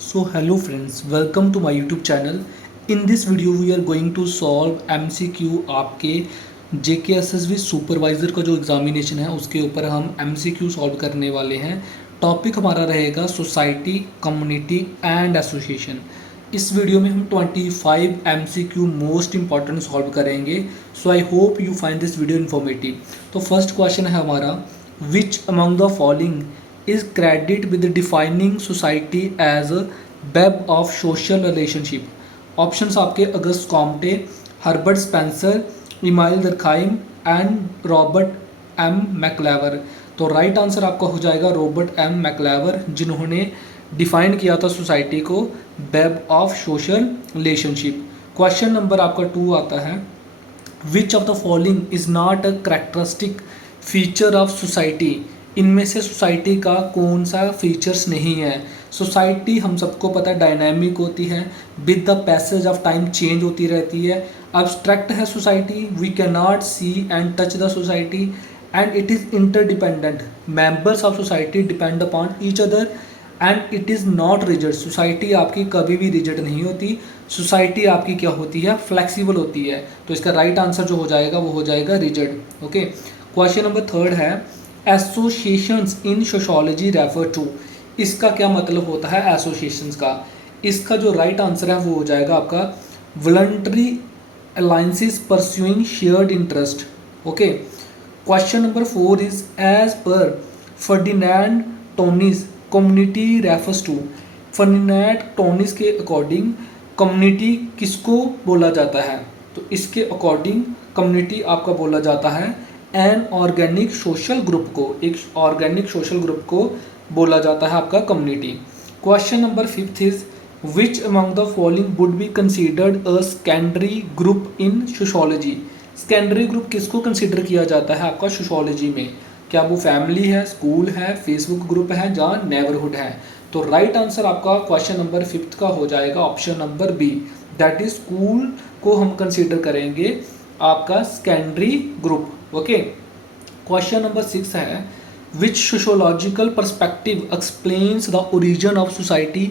So hello friends, welcome to my YouTube channel. In this video we are going to solve MCQ आपके JKSSB supervisor का जो examination है उसके ऊपर हम MCQ सॉल्व करने वाले हैं। टॉपिक हमारा रहेगा सोसाइटी, कम्युनिटी एंड एसोसिएशन। इस वीडियो में हम 25 MCQ मोस्ट इंपॉर्टेंट सॉल्व करेंगे। So I hope you find this video informative. तो फर्स्ट क्वेश्चन है हमारा, which among the following is credited with defining society as a web of social relationship। Options आपके Auguste Comte, Herbert Spencer, Emile Durkheim and Robert M MacIver. तो right answer आपका हो जाएगा Robert M मैक्लेवर, जिन्होंने define किया था society को web of social relationship. Question number आपका 2 आता है, विच of the following is not a characteristic feature of society. इनमें से सोसाइटी का कौन सा फीचर्स नहीं है। सोसाइटी हम सबको पता है डायनामिक होती है, with the passage of time change होती रहती है। अब्स्ट्रैक्ट है society, we can not see and touch the society and it is interdependent. Members of society depend upon each other and it is not rigid. Society आपकी कभी भी rigid नहीं होती, society आपकी क्या होती है, फ्लेक्सिबल होती है। तो इसका राइट आंसर जो हो जाएगा वो हो जाएगा रिजिड। ओके, क्वेश्चन नंबर 3 है, associations in sociology refer to. इसका क्या मतलब होता है एसोसिएशंस का। इसका जो राइट आंसर है वो हो जाएगा आपका voluntary alliances pursuing shared interest. Okay, question number 4 is, as per Ferdinand Tonnies community refers to. Ferdinand Tonnies के अकॉर्डिंग कम्युनिटी किसको बोला जाता है। तो इसके अकॉर्डिंग कम्युनिटी आपका बोला जाता है एन ऑर्गेनिक सोशल ग्रुप को, एक ऑर्गेनिक सोशल ग्रुप को बोला जाता है आपका community. Question number 5 is, which among the following would be considered a secondary group in sociology. Secondary group किसको कंसीडर किया जाता है आपका सोशोलॉजी में। क्या वो फैमिली है, स्कूल है, फेसबुक ग्रुप है, जहाँ नेबरहुड है। तो राइट आंसर आपका क्वेश्चन नंबर 5 का हो जाएगा option number B, that is school को हम कंसीडर करेंगे आपका secondary group. Okay, question number 6 है, which sociological perspective explains the origin of society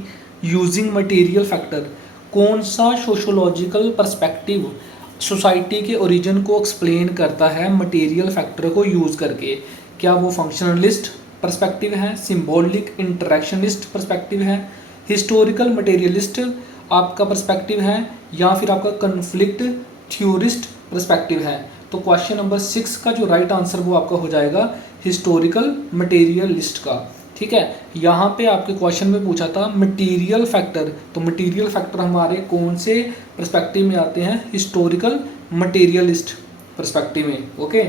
using material factor. कौन सा सोशोलॉजिकल परस्पेक्टिव सोसाइटी के ओरिजिन को एक्सप्लेन करता है मटेरियल फैक्टर को यूज़ करके। क्या वो फंक्शनलिस्ट परस्पेक्टिव है, सिम्बॉलिक इंटरेक्शनिस्ट परस्पेक्टिव है, हिस्टोरिकल मटेरियलिस्ट आपका परस्पेक्टिव है, या फिर आपका कन्फ्लिक्ट थ्योरिस्ट परस्पेक्टिव है। तो क्वेश्चन नंबर 6 का जो राइट आंसर वो आपका हो जाएगा हिस्टोरिकल मटेरियलिस्ट का। ठीक है, यहाँ पे आपके क्वेश्चन में पूछा था मटेरियल फैक्टर, तो मटेरियल फैक्टर हमारे कौन से पर्सपेक्टिव में आते हैं, हिस्टोरिकल मटेरियलिस्ट पर्सपेक्टिव में। Okay,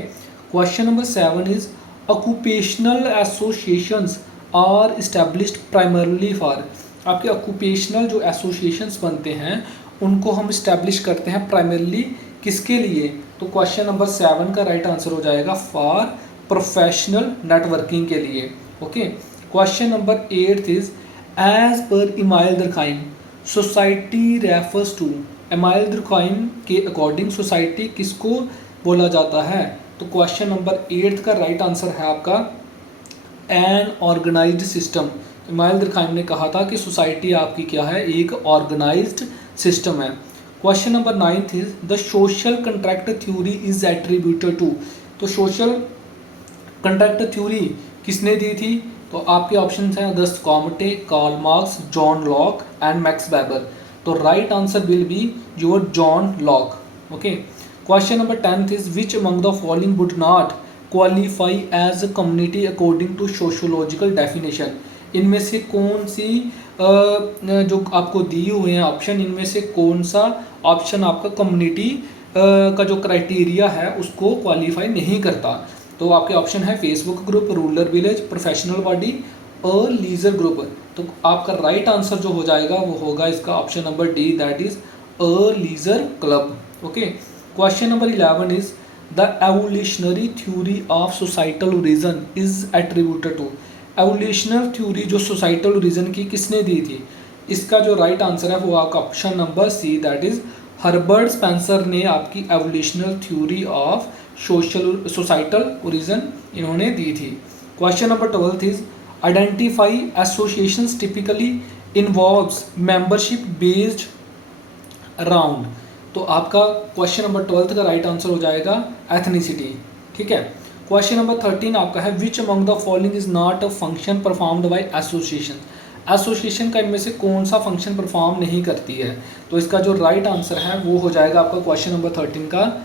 question number 7 is, occupational associations are established primarily for. आपके ऑक्यूपेशनल जो एसोसिएशंस बनते हैं उनको हम इस्टेब्लिश करते हैं प्राइमरली किसके लिए। तो क्वेश्चन नंबर 7 का राइट आंसर हो जाएगा फॉर प्रोफेशनल नेटवर्किंग के लिए। Okay, question number 8 is, as per Emile Durkheim society refers to. Emile Durkheim के अकॉर्डिंग सोसाइटी किसको बोला जाता है। तो क्वेश्चन नंबर 8 का राइट आंसर है आपका an organised system. Emile Durkheim ने कहा था कि सोसाइटी आपकी क्या है, एक ऑर्गेनाइज्ड सिस्टम है। Question number 9 is, the social contract theory is attributed to. तो सोशल कंट्रैक्ट थ्योरी किसने दी थी। तो आपके ऑप्शन हैं Auguste Comte, Karl Marx, John Locke and Max Weber. तो right answer will be your John Locke. Okay, question number 10 is, which among the following would not qualify as a community according to sociological definition. इनमें से कौन सी जो आपको दिए हुए हैं option, इनमें से कौन सा ऑप्शन आपका कम्युनिटी का जो क्राइटेरिया है उसको क्वालिफाई नहीं करता। तो आपके ऑप्शन है Facebook group, rural village, professional body और लीजर ग्रुप। तो आपका राइट आंसर जो हो जाएगा वो होगा इसका option number D, that is a leisure club. Okay, question number 11 is, the evolutionary theory of societal origin is attributed to. Evolutional theory जो सोसाइटल ओरिजिन की किसने दी थी। इसका जो राइट आंसर है वो आपका option number C, that is Herbert Spencer ने आपकी evolutional theory of societal origin इन्होंने दी थी। Question number 12 is, identify associations typically involves membership based around, तो आपका क्वेश्चन नंबर 12 का राइट आंसर हो जाएगा एथनिसिटी। ठीक है। क्वेश्चन नंबर 13 आपका है विच among the following is not a function performed by association. Association का इनमें से कौन सा फंक्शन परफॉर्म नहीं करती है, तो इसका जो राइट आंसर है वो हो जाएगा आपका क्वेश्चन नंबर 13 का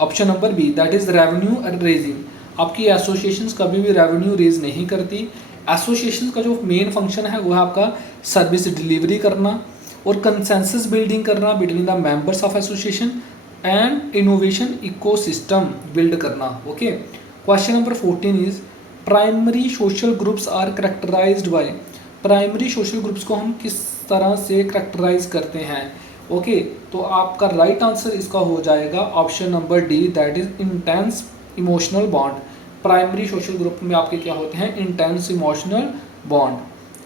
option number B, that is revenue raising. आपकी एसोसिएशंस कभी भी रेवेन्यू रेज नहीं करती। एसोसिएशन का जो मेन फंक्शन है वो है आपका सर्विस डिलीवरी करना और कंसेंसस बिल्डिंग करना between the members of association and innovation ecosystem build करना। Okay. Question number 14 is primary social groups are characterised by. Primary social groups को हम किस तरह से करेक्टराइज करते हैं। ओके, तो आपका राइट आंसर इसका हो जाएगा option number D, that is intense emotional bond. Primary social group में आपके क्या होते हैं, intense emotional bond.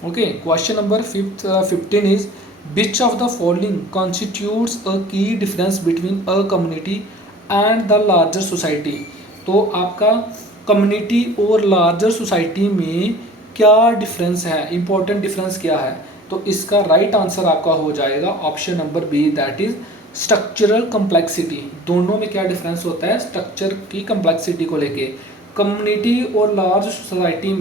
Okay. Question number 15 is which of the following constitutes a key difference between a community and the larger society। तो आपका community और larger society में क्या डिफरेंस है, इंपॉर्टेंट डिफरेंस क्या है, तो इसका राइट आंसर आपका हो जाएगा option number B, that is structural complexity. दोनों में क्या डिफरेंस होता है, स्ट्रक्चर की कम्प्लेक्सिटी को लेके। कम्युनिटी और लार्ज सोसाइटी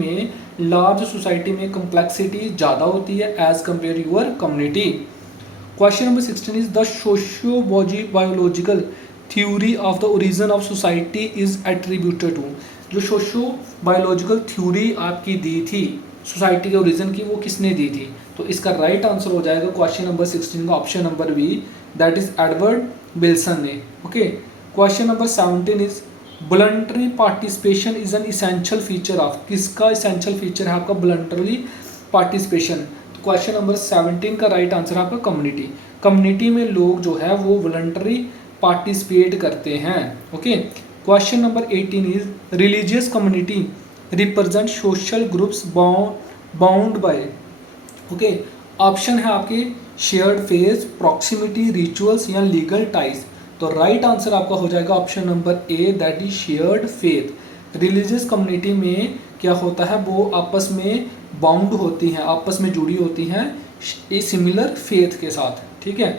में कम्प्लेक्सिटी ज़्यादा होती है as compare your community. Question number 16 is the socio biological theory of the origin of society is attributed to. जो सोशियो बायोलॉजिकल थ्योरी आपकी दी थी सोसाइटी के ओरिजिन की, वो किसने दी थी, तो इसका राइट आंसर हो जाएगा क्वेश्चन नंबर 16 का option number B, that is Edward Wilson ने। Okay. Question number 17 is voluntary participation is an essential feature of. किसका इसेंशियल फीचर है आपका वॉलंटरी पार्टिसिपेशन, तो क्वेश्चन नंबर 17 का राइट आंसर है आपका कम्युनिटी। कम्युनिटी में लोग जो है वो वॉलंटरी पार्टिसिपेट करते हैं। Okay. Question number 18 is religious community represent social groups bound by. Okay. Option है आपके शेयर्ड फेथ, प्रॉक्सिमिटी, रिचुअल्स या लीगल टाइज, तो राइट आंसर आपका हो जाएगा option number A, that is shared faith. Religious community में क्या होता है, वो आपस में बाउंड होती हैं, आपस में जुड़ी होती हैं सिमिलर फेथ के साथ। ठीक है।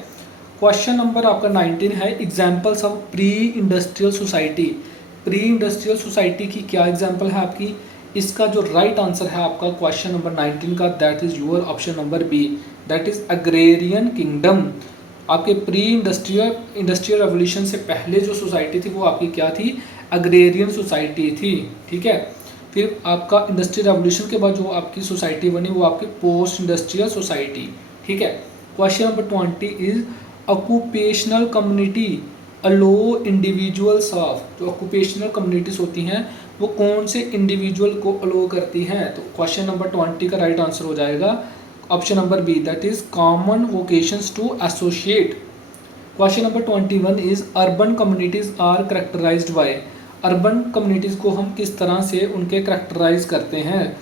क्वेश्चन नंबर आपका 19 है examples of pre industrial society. Pre industrial society की क्या एग्जाम्पल है आपकी, इसका जो राइट आंसर है आपका क्वेश्चन नंबर 19 का, that is your option number B, that is agrarian kingdom. आपके प्री इंडस्ट्रियल रेवोल्यूशन से पहले जो सोसाइटी थी वो आपकी क्या थी, अग्रेरियन सोसाइटी थी। ठीक है। फिर आपका इंडस्ट्रियल रेवोल्यूशन के बाद जो आपकी सोसाइटी बनी वो आपकी पोस्ट इंडस्ट्रियल सोसाइटी। ठीक है। Question number 20 is occupational community allow individuals of. जो ऑक्यूपेशनल कम्युनिटीज़ होती हैं वो कौन से इंडिविजुअल को अलो करती हैं, तो क्वेश्चन नंबर 20 का राइट आंसर हो जाएगा option number B, that is common vocations to associate. Question number 21 is urban communities are characterised by. Urban communities को हम किस तरह से उनके करेक्टराइज करते हैं।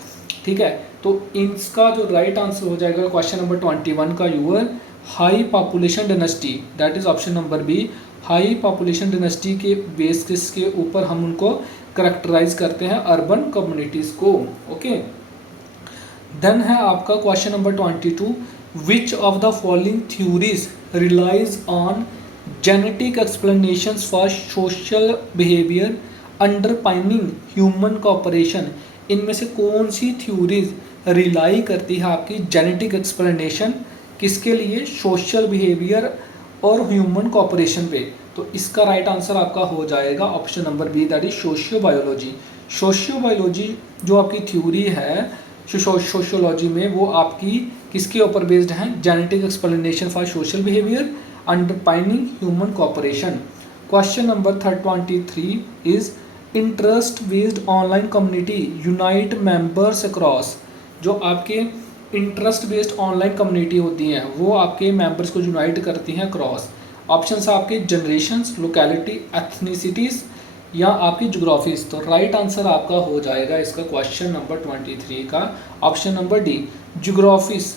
ठीक है। तो इसका जो राइट आंसर हो जाएगा क्वेश्चन नंबर 21 का your high population density, that is option number B. High population density के बेसिस के ऊपर हम उनको करेक्टराइज करते हैं अर्बन कम्युनिटीज़ को। ओके। देन है आपका question number 22, which of the following theories relies on genetic explanations for social behaviour underpinning human cooperation. इनमें से कौन सी थ्योरीज रिलाई करती है आपकी जेनेटिक एक्सप्लेनेशन किसके लिए, सोशल बिहेवियर और ह्यूमन कोऑपरेशन पे, तो इसका राइट आंसर आपका हो जाएगा option number B, that is sociobiology. Sociobiology जो आपकी थ्योरी है सोशियोलॉजी में वो आपकी किसके ऊपर बेस्ड है, genetic explanation for social behaviour underpinning human cooperation. Question number 23 is interest based online community unite members across. जो आपके इंटरेस्ट बेस्ड ऑनलाइन कम्युनिटी होती हैं वो आपके मेंबर्स को यूनाइट करती हैं क्रॉस। ऑप्शंस आपके जनरेशंस, लोकेलिटी, एथनिसिटीज़ या आपकी जोग्राफीज, तो राइट आंसर आपका हो जाएगा इसका क्वेश्चन नंबर 23 का ऑप्शन नंबर डी, जोग्राफीज।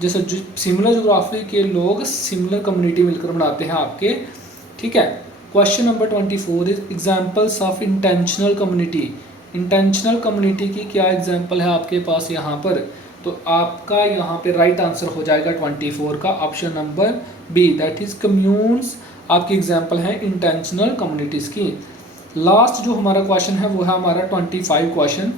जैसे सिमिलर जोग्राफी के लोग सिमिलर कम्युनिटी मिलकर बनाते हैं आपके। ठीक है। Question number 24 is examples of intentional community. Intentional community की क्या एग्जांपल है आपके पास यहाँ पर, तो आपका यहाँ पे राइट आंसर हो जाएगा 24 का option number B, that is communes. आपकी एग्जाम्पल है इंटेंशनल कम्युनिटीज़ की। लास्ट जो हमारा क्वेश्चन है वो है हमारा 25 question,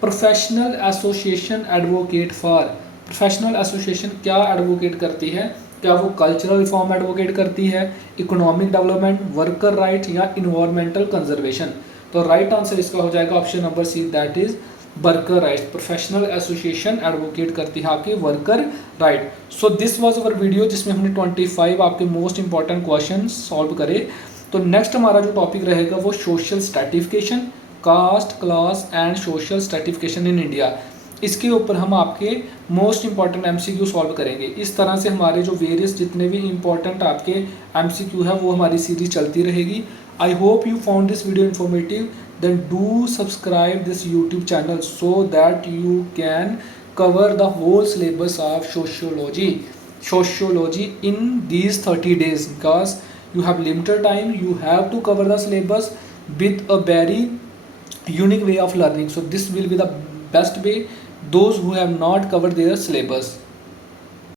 professional association advocate for. Professional association क्या एडवोकेट करती है? क्या वो कल्चरल रिफॉर्म एडवोकेट करती है, इकोनॉमिक डेवलपमेंट, वर्कर राइट या इन्वायरमेंटल कंजर्वेशन? तो राइट आंसर इसका हो जाएगा option number C, that is worker right. Professional association advocate करती है आपकी worker right. So this was our video जिसमें हमने 25 आपके मोस्ट इंपॉर्टेंट क्वेश्चन सॉल्व करे। तो नेक्स्ट हमारा जो टॉपिक रहेगा वो social stratification, caste, class and social stratification in India. इसके ऊपर हम आपके मोस्ट इंपॉर्टेंट एमसीक्यू सॉल्व करेंगे। इस तरह से हमारे जो वेरियस जितने भी इंपॉर्टेंट आपके एमसीक्यू है वो हमारी सीरीज चलती रहेगी। I hope you found this video informative. Then do subscribe this YouTube channel so that you can cover the whole syllabus of sociology in these 30 days, because you have limited time. You have to cover the syllabus with a very unique way of learning. So this will be the best way those who have not covered their syllabus.